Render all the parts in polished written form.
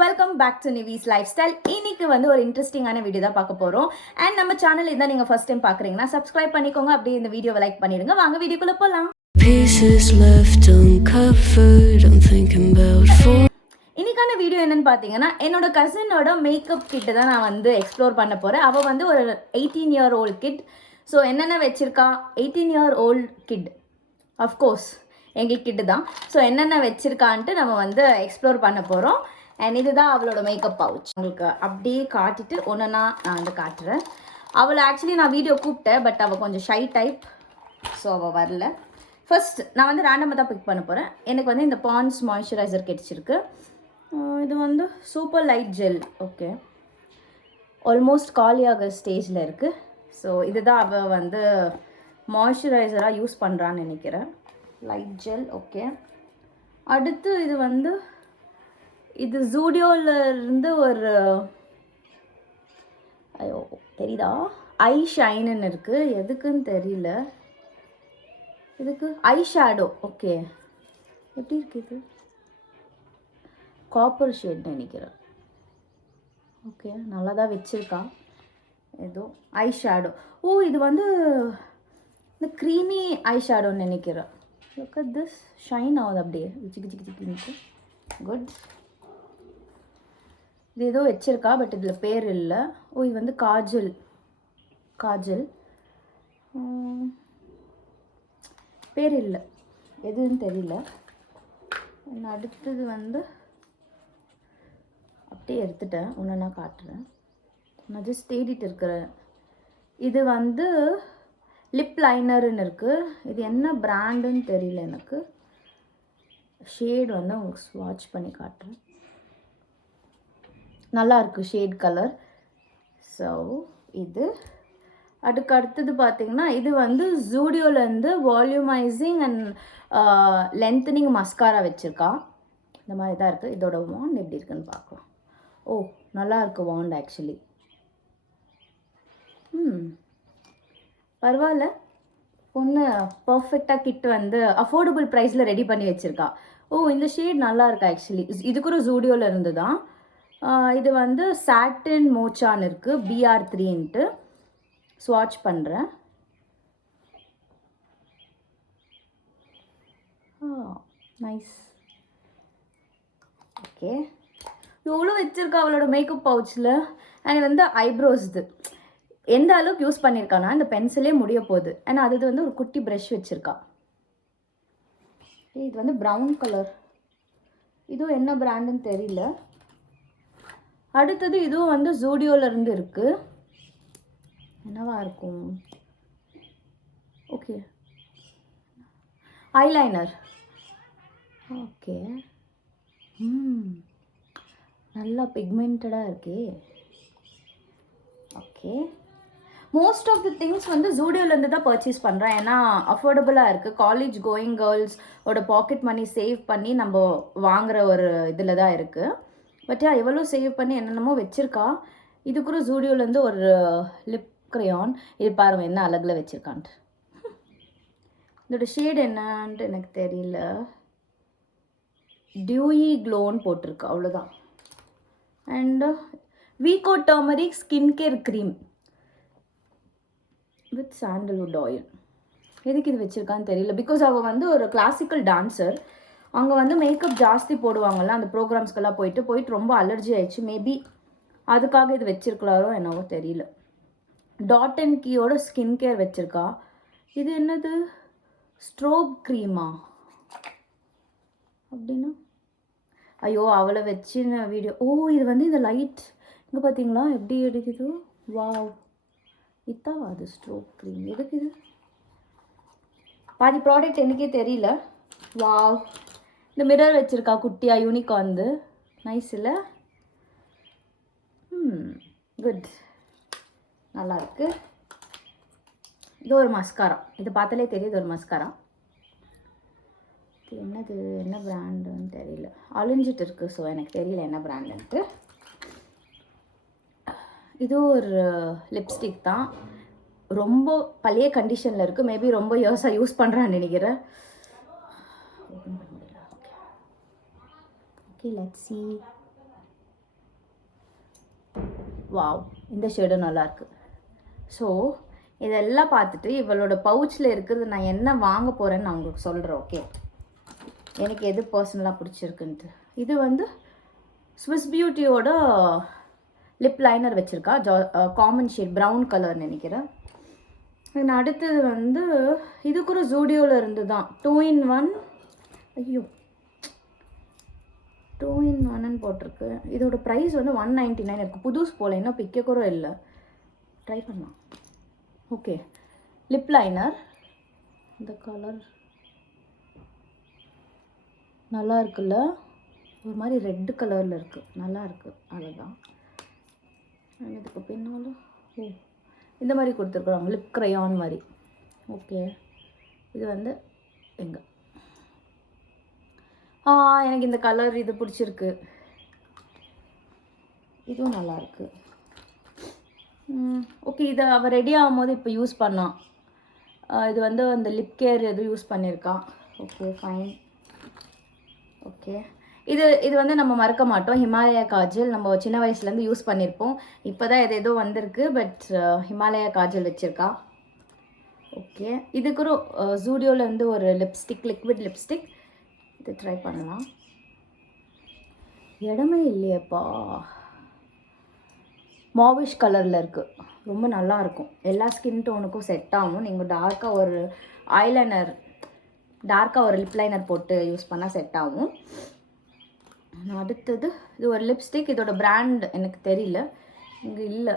Welcome back to Nivi's lifestyle. இன்னைக்கு வந்து ஒரு இன்ட்ரெஸ்டிங்கான வீடியோ தான் பார்க்க போகிறோம். அண்ட் நம்ம சேனல் இதான் நீங்கள் ஃபர்ஸ்ட் டைம் பார்க்குறீங்கன்னா சப்ஸ்கிரைப் பண்ணிக்கோங்க. அப்படியே இந்த வீடியோவை லைக் பண்ணிடுங்க. வாங்க வீடியோக்குள்ளே போகலாம். இன்னைக்கான வீடியோ என்னன்னு பார்த்தீங்கன்னா, என்னோட கசினோட மேக்கப் கிட்ட தான் நான் வந்து எக்ஸ்ப்ளோர் பண்ண போகிறேன். அவள் வந்து ஒரு 18-year-old கிட். ஸோ என்னென்ன வச்சுருக்கா, 18-year-old கிட் அஃப்கோர்ஸ் எங்களுக்கு கிட்ட தான். ஸோ என்னென்ன வச்சுருக்கான்ட்டு நம்ம வந்து எக்ஸ்ப்ளோர் பண்ண போகிறோம். அண்ட் இதுதான் அவளோட மேக்கப் பவுச். உங்களுக்கு அப்படியே காட்டிட்டு ஒன்றுனா நான் வந்து காட்டுறேன். அவளை ஆக்சுவலி நான் வீடியோ கூப்பிட்டேன், பட் அவள் கொஞ்சம் ஷை டைப், ஸோ அவள் வரல. ஃபர்ஸ்ட் நான் வந்து ரேண்டமாக தான் பிக் பண்ண போகிறேன். எனக்கு வந்து இந்த பாண்ட்ஸ் மாய்ஸ்சரைசர் கிடச்சிருக்கு. இது வந்து super light gel. Okay, almost காலியாக ஸ்டேஜில் இருக்குது. ஸோ இதுதான் அவள் வந்து மாய்ஸ்சரைசராக யூஸ் பண்ணுறான்னு நினைக்கிறேன். Light gel. ஓகே, அடுத்து இது வந்து இது ஜூடியோவில் இருந்து ஒரு ஐயோ தெரியுதா ஐ ஷைனுன்னு இருக்குது. எதுக்குன்னு தெரியல. இதுக்கு ஐ ஷேடோ. ஓகே, எப்படி இருக்கு இது? காப்பர் ஷேட் நினைக்கிறேன். ஓகே, நல்லா தான் வச்சுருக்கா. ஏதோ ஐ ஷேடோ. ஓ, இது வந்து இந்த க்ரீமி ஐ ஷேடோன்னு நினைக்கிறேன். லுக் அட் திஸ், ஷைன் ஆகுது அப்படியே சிக்கி சிக்கி சிக்கின்னு. குட். இது ஏதோ வச்சுருக்கா, பட் இதில் பேர் இல்லை. ஓ, இது வந்து காஜல். காஜல் பேர் இல்லை, எதுன்னு தெரியல. அடுத்தது வந்து அப்படியே எடுத்துட்டேன். ஒன்று நான் காட்டுறேன். நான் ஜஸ்ட் தேடிட்டு இருக்கிறேன். இது வந்து லிப் லைனருன்னு இருக்குது. இது என்ன பிராண்டுன்னு தெரியல எனக்கு. ஷேட் வந்து உங்களுக்கு ஸ்வாட்ச் பண்ணி காட்டுறேன். நல்லா இருக்குது ஷேட் கலர். ஸோ இது அதுக்கு அடுத்தது பார்த்திங்கன்னா, இது வந்து ஜூடியோலேருந்து வால்யூமைசிங் அண்ட் லென்த்தனிங் மஸ்காரா வச்சுருக்கா. இந்த மாதிரி தான் இருக்குது. இதோட வாண்ட் எப்படி இருக்குன்னு பார்க்கலாம். ஓ, நல்லா இருக்குது வாண்ட் ஆக்சுவலி. பரவாயில்ல, ஒன்று பர்ஃபெக்டாக கிட் வந்து அஃபோர்டபுள் ப்ரைஸில் ரெடி பண்ணி வச்சுருக்கா. ஓ, இந்த ஷேட் நல்லா இருக்கு ஆக்சுவலி. இது கூட ஜூடியோவில் இருந்து தான். இது வந்து சாட்டின் மோச்சான்னு இருக்குது, BR3ன்ட்டு. ஸ்வாட்ச் பண்ணுறேன். நைஸ். ஓகே, எவ்வளோ வச்சுருக்கா அவளோட மேக்கப் பவுச்சில். அண்ட் வந்து ஐப்ரோஸ் இது எந்த அளவுக்கு யூஸ் பண்ணியிருக்கானா, இந்த பென்சிலே முடிய போகுது. அண்ட் அது வந்து ஒரு குட்டி ப்ரஷ் வச்சுருக்கா. இது வந்து ப்ரௌன் கலர். இதுவும் என்ன பிராண்டுன்னு தெரியல. அடுத்தது இதுவும் வந்து ஜூடியோலேருந்து இருக்குது. என்னவா இருக்கும்? Okay, eyeliner. ஓகே, நல்லா பிக்மெண்டடாக இருக்கே. Okay, most of the things வந்து ஜூடியோலேருந்து தான் பர்ச்சேஸ் பண்ணுறேன். ஏன்னா அஃபோர்டபுளாக இருக்குது. காலேஜ் கோயிங் கேர்ள்ஸோட பாக்கெட் மணி சேவ் பண்ணி நம்ம வாங்குகிற ஒரு இதில் தான் இருக்குது. பட் எவ்வளோ சேவ் பண்ணி என்னென்னமோ வச்சுருக்கா. இது கூட ஜூடியோலேருந்து ஒரு லிப் க்ரையான். இது பாருங்கள் என்ன அழகில் வச்சுருக்கான்ட்டு. இதோட ஷேட் என்னன்ட்டு எனக்கு தெரியல. டியூயி க்ளோன்னு போட்டிருக்கு, அவ்வளோதான். And Vicco turmeric skin care cream with sandalwood oil. எதுக்கு இது வச்சுருக்கான்னு தெரியல. பிகாஸ் அவள் வந்து ஒரு கிளாசிக்கல் டான்ஸர். அங்கே வந்து மேக்கப் ஜாஸ்தி போடுவாங்கள்ல, அந்த ப்ரோக்ராம்ஸ்க்கெல்லாம் போயிட்டு ரொம்ப அலர்ஜி ஆயிடுச்சு. மேபி அதுக்காக இது வச்சுருக்கலாரோ என்னவோ தெரியல. டாட் அண்ட் கீயோட ஸ்கின் கேர் வச்சுருக்கா. இது என்னது, ஸ்ட்ரோப் க்ரீமா அப்படின்னா? ஐயோ, அவளை வச்சுன்னு வீடியோ. ஓ, இது வந்து இந்த லைட் இங்கே பார்த்தீங்களா எப்படி எடுக்குது? வாவ், இத்தாவா அது ஸ்ட்ரோப் க்ரீம்? எதுக்கு இது? பாதி ப்ராடக்ட் எனக்கே தெரியல. வாவ், இந்த மிரர் வச்சுருக்கா குட்டியா, யூனிகார்ன். நைஸ் இல்லை? குட், நல்லா இருக்கு. இது ஒரு மஸ்காரா. இது பார்த்தாலே தெரியுது ஒரு மஸ்காரா. இது என்னது, என்ன பிராண்டுன்னு தெரியல. அழிஞ்சிட்டு இருக்குது, ஸோ எனக்கு தெரியல என்ன பிராண்டுன்ட்டு. இது ஒரு லிப்ஸ்டிக் தான். ரொம்ப பழைய கண்டிஷனில் இருக்குது. மேபி ரொம்ப இயர்ஸாக யூஸ் பண்ணுறான்னு நினைக்கிறேன். Okay, let's see. வாவ், இந்த ஷேடும் நல்லாயிருக்கு. ஸோ இதெல்லாம் பார்த்துட்டு இவளோட பவுச்சில் இருக்கிறது நான் என்ன வாங்க போகிறேன்னு நான் உங்களுக்கு சொல்கிறேன். ஓகே, எனக்கு எது பர்சனலாக பிடிச்சிருக்குன்ட்டு. இது வந்து ஸ்விஸ் பியூட்டியோட லிப் லைனர் வச்சுருக்கா. காமன் ஷேட் ப்ரௌன் கலர் நினைக்கிறேன். அடுத்தது வந்து இது கூட ஜூடியோவில் இருந்து தான் 2-in-1. ஐயோ, 2-in-1 போட்டிருக்கு. இதோட ப்ரைஸ் வந்து 199 இருக்குது. புதுசு போல் இன்னும் பிக்க கூட இல்லை. ட்ரை பண்ணலாம். ஓகே, லிப் லைனர் இந்த கலர் நல்லா இருக்குல்ல, ஒரு மாதிரி ரெட்டு கலரில் இருக்குது, நல்லா இருக்குது. அதுதான் இதுக்கு பின்னால் இந்த மாதிரி கொடுத்துருக்குறாங்க, லிப் க்ரையான் மாதிரி. ஓகே, இது வந்து எங்கே எனக்கு இந்த கலர் இது பிடிச்சிருக்கு. இதுவும் நல்லாயிருக்கு. ஓகே, இதை அவள் ரெடி ஆகும்போது இப்போ யூஸ் பண்ணான். இது வந்து அந்த லிப் கேர் எதுவும் யூஸ் பண்ணியிருக்கான். Okay, fine. ஓகே, இது வந்து நம்ம மறக்க மாட்டோம். ஹிமாலயா காஜல் நம்ம சின்ன வயசுலேருந்து யூஸ் பண்ணியிருப்போம். இப்போ தான் எது வந்திருக்கு, பட் ஹிமாலயா காஜல் வச்சுருக்கா. ஓகே, இது கூட ஜூடியோவில் ஒரு லிப்ஸ்டிக், லிக்விட் லிப்ஸ்டிக். இது ட்ரை பண்ணலாம். இடமே இல்லையப்பா. மாவிஷ் கலரில் இருக்குது, ரொம்ப நல்லாயிருக்கும். எல்லா ஸ்கின் டோனுக்கும் செட் ஆகும். நீங்கள் டார்க்காக ஒரு ஐலைனர், டார்க்காக ஒரு லிப் லைனர் போட்டு யூஸ் பண்ணால் செட் ஆகும். அடுத்தது இது ஒரு லிப்ஸ்டிக். இதோட பிராண்ட் எனக்கு தெரியல, இங்கே இல்லை,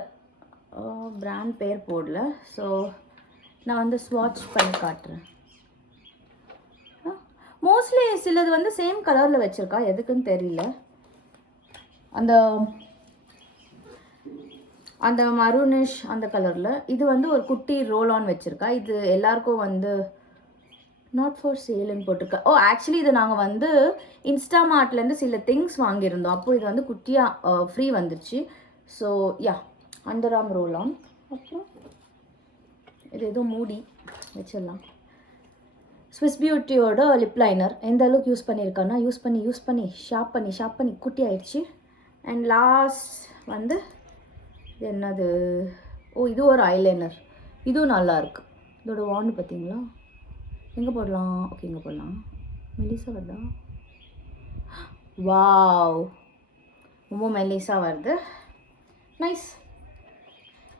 பிராண்ட் பேர் போடல. ஸோ நான் வந்து ஸ்வாட்ச் பண்ணி காட்டுறேன். மோஸ்ட்லி சிலது வந்து சேம் கலரில் வச்சுருக்கா, எதுக்குன்னு தெரியல. அந்த மரூனிஷ் அந்த கலரில். இது வந்து ஒரு குட்டி ரோல் ஆன் வச்சுருக்கா. இது எல்லாருக்கும் வந்து நாட் ஃபார் சேல்னு போட்டிருக்கா. ஆக்சுவலி இது நாங்கள் வந்து இன்ஸ்டாமார்ட்லேருந்து சில திங்ஸ் வாங்கியிருந்தோம். அப்போது இது வந்து குட்டியாக ஃப்ரீ வந்துருச்சு. So yeah, அண்டராம் roll on. அப்புறம் இது எதுவும் மூடி வச்சிடலாம். ஸ்விஸ் பியூட்டியோட லிப் லைனர் எந்த அளவுக்கு யூஸ் பண்ணியிருக்கான்னா, யூஸ் பண்ணி ஷார்ப் பண்ணி குட்டி ஆயிடுச்சு. அண்ட் லாஸ்ட் வந்து இது என்னது, இது ஒரு ஐலைனர். இதுவும் நல்லாயிருக்கு. இதோட வாண்டு பார்த்தீங்களா, எங்கே போடலாம்? ஓகே, இங்கே போடலாம். மெலிசா வருதா? வாவ், ரொம்ப மெலிசா வருது. நைஸ்.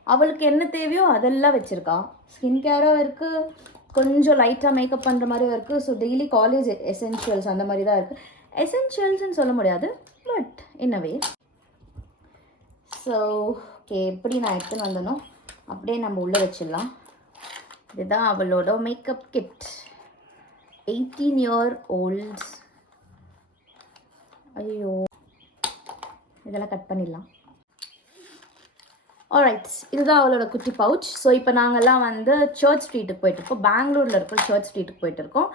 அவளுக்கு என்ன தேவையோ அதெல்லாம் வச்சுருக்கா. ஸ்கின் கேரும் இருக்குது, கொஞ்சம் லைட்டாக மேக்கப் பண்ணுற மாதிரியும் இருக்குது. ஸோ டெய்லி காலேஜ் எசென்ஷியல்ஸ் அந்த மாதிரி தான் இருக்குது. எசென்ஷியல்ஸ்ன்னு சொல்ல முடியாது, பட் என்னவே. ஸோ ஓகே, எப்படி நான் எடுத்துன்னு வந்தனோ அப்படியே நம்ம உள்ளே வச்சிடலாம். இதுதான் அவளோட மேக்கப் கிட். 18-year-old. ஐயோ, இதெல்லாம் கட் பண்ணிடலாம். ஆல்ரைட், இதுதான் அவளோட குட்டி பவுச். ஸோ இப்போ நாங்கள்லாம் வந்து சர்ச் ஸ்ட்ரீட்டுக்கு போயிட்டுருக்கோம். பெங்களூரில் இருக்கோம், சர்ச் ஸ்ட்ரீட்டுக்கு போயிட்டுருக்கோம்.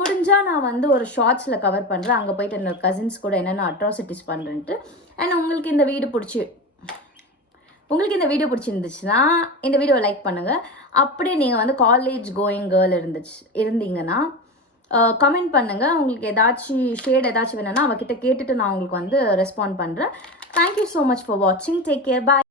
முடிஞ்சால் நான் வந்து ஒரு ஷார்ட்ஸில் கவர் பண்ணுறேன். அங்கே போய்ட்டு என்னோடய கசின்ஸ் கூட என்னென்ன அட்ராசிட்டிஸ் பண்ணுறேன்ட்டு. அண்ட் உங்களுக்கு இந்த வீடியோ பிடிச்சிருந்துச்சுன்னா இந்த வீடியோவை லைக் பண்ணுங்கள். அப்படியே நீங்கள் வந்து காலேஜ் கோயிங் கேர்ள் இருந்தீங்கன்னா கமெண்ட் பண்ணுங்கள். உங்களுக்கு ஏதாச்சும் ஷேட் ஏதாச்சும் வேணும்னா அவகிட்ட கேட்டுட்டு நான் உங்களுக்கு வந்து ரெஸ்பாண்ட் பண்ணுறேன். தேங்க்யூ ஸோ மச் ஃபார் வாட்சிங். டேக் கேர், பாய்.